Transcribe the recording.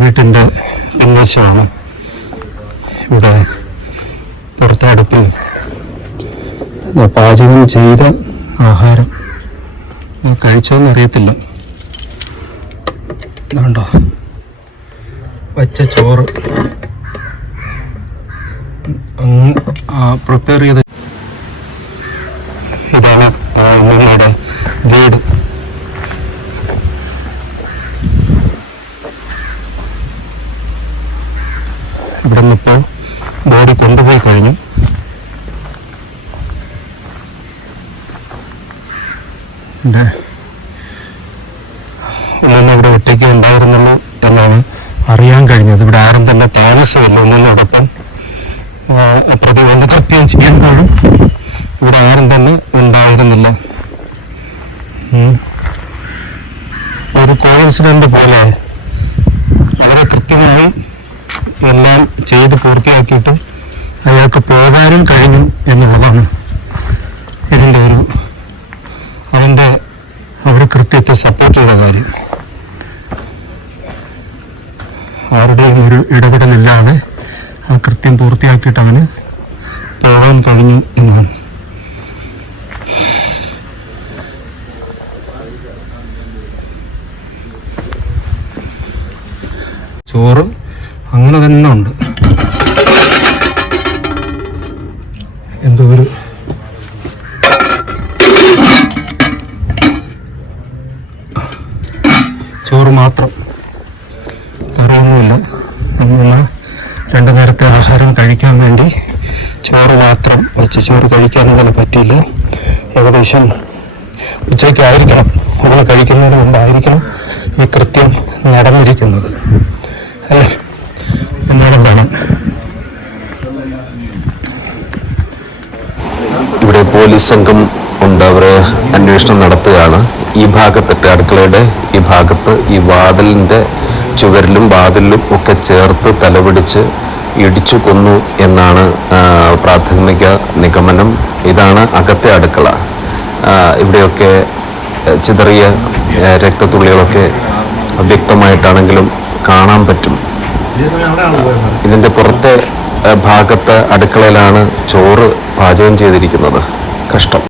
വീട്ടിൻ്റെ പിൻവശമാണ്. ഇവിടെ പുറത്തെ അടുപ്പിൽ പാചകം ചെയ്ത ആഹാരം കഴിച്ചോന്നറിയത്തില്ല. ഇതുണ്ടോ വച്ച ചോറ് പ്രിപ്പയർ ചെയ്ത്. ഇതാണ് അമ്മയുടെ വീട്. ഇവിടെ നിന്നിപ്പോൾ ബോഡി കൊണ്ടുപോയി കഴിഞ്ഞു. എൻ്റെ ഇവിടെ ഒറ്റയ്ക്ക് ഉണ്ടായിരുന്നുള്ളൂ എന്നാണ് അറിയാൻ കഴിഞ്ഞത്. ഇവിടെ ആരും തന്നെ താമസമില്ല. ഒന്നിനോടൊപ്പം പ്രതിബന്ധ കൃത്യം ചെയ്യുമ്പോഴും ഇവിടെ ആരും തന്നെ ഉണ്ടായിരുന്നില്ല. ഒരു കോയിൻസിഡന്റ് പോലെ വളരെ കൃത്യമായി എല്ലാം ചെയ്ത് പൂർത്തിയാക്കിയിട്ട് അയാൾക്ക് പോകാനും കഴിഞ്ഞു എന്നുള്ളതാണ് ഇതിൻ്റെ അവരുടെ കൃത്യത്തെ സപ്പോർട്ട് ചെയ്ത കാര്യം. ആരുടെയും ഒരു ഇടപെടലില്ലാതെ ആ കൃത്യം പൂർത്തിയാക്കിയിട്ട് അവന് പോകാൻ കഴിഞ്ഞു എന്നാണ്. ചോറ് അങ്ങനെ തന്നെ ഉണ്ട്. എന്തോ ഒരു ചോറ് മാത്രം, കറിയൊന്നുമില്ല. നമ്മൾ 2 നേരത്തെ ആഹാരം കഴിക്കാൻ വേണ്ടി ചോറ് മാത്രം വെച്ച് ചോറ് കഴിക്കാനങ്ങനെ പറ്റിയില്ല. ഏകദേശം ഉച്ചയ്ക്കായിരിക്കണം, നമ്മൾ കഴിക്കുന്നതിന് മുമ്പായിരിക്കണം ഈ കൃത്യം നടന്നിരിക്കുന്നത് അല്ലേ? എന്നാലും കാണാം. ഇവിടെ പോലീസ് സംഘം ഉണ്ട്. അവർ അന്വേഷണം നടത്തുകയാണ്. ഈ ഭാഗത്തിട്ട് അടുക്കളയുടെ ഈ ഭാഗത്ത് ഈ വാതിലിൻ്റെ ചുവരിലും വാതിലിലും ഒക്കെ ചേർത്ത് തലപിടിച്ച് ഇടിച്ചു കൊന്നു എന്നാണ് പ്രാഥമിക നിഗമനം. ഇതാണ് അകത്തെ അടുക്കള. ഇവിടെയൊക്കെ ചിതറിയ രക്തത്തുള്ളികളൊക്കെ വ്യക്തമായിട്ടാണെങ്കിലും കാണാൻ പറ്റും. ഇതിൻ്റെ പുറത്തെ ഭാഗത്ത് അടുക്കളയിലാണ് ചോറ് പാചകം ചെയ്തിരിക്കുന്നത്. കഷ്ടം.